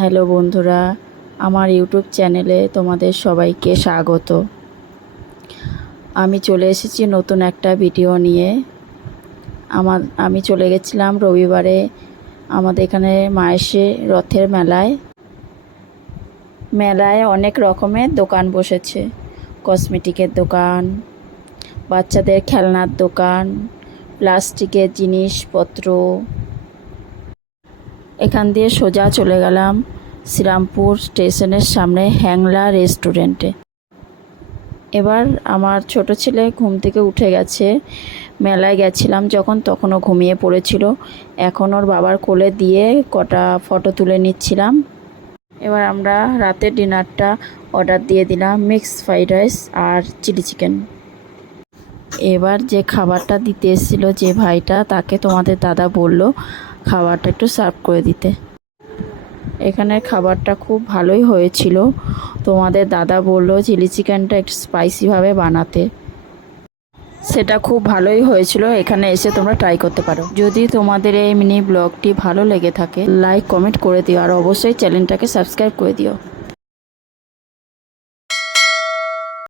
Hello বন্ধুরা, আমার YouTube চ্যানেলে তোমাদের সবাইকে স্বাগত। আমি চলে এসেছি নতুন একটা ভিডিও নিয়ে। আমি চলে গেছিলাম রবিবারে আমাদের এখানে মায়েশে রথের মেলায় অনেক রকমের দোকান বসেছে। কসমেটিকের দোকান, বাচ্চাদের খেলনার দোকান, প্লাস্টিকের জিনিসপত্র। এখান দিয়ে সোজা চলে গেলাম শ্রীরামপুর স্টেশনের সামনে হ্যাংলা রেস্টুরেন্টে। এবার আমার ছোট ছেলে ঘুম থেকে উঠে গেছে। মেলায় গেছিলাম যখন তখনও ঘুমিয়ে পড়েছিল। এখন ওর বাবার কোলে দিয়ে কটা ফটো তুলে নিচ্ছিলাম। এবার আমরা রাতের ডিনারটা অর্ডার দিয়ে দিলাম, মিক্সড ফ্রাইড রাইস আর চিলি চিকেন। এবার যে খাবারটা দিতে এসেছিল যে ভাইটা, তাকে তোমাদের দাদা বলল খাবারটা একটু সার্ভ করে দিতে। এখানের খাবারটা খুব ভালোই হয়েছিল। তোমাদের দাদা বলল চিলি চিকেনটা একটু স্পাইসিভাবে বানাতে, সেটা খুব ভালোই হয়েছিল। এখানে এসে তোমরা ট্রাই করতে পারো। যদি তোমাদের এই মিনি ব্লগটি ভালো লেগে থাকে, লাইক কমেন্ট করে দিও আর অবশ্যই চ্যানেলটাকে সাবস্ক্রাইব করে দিও।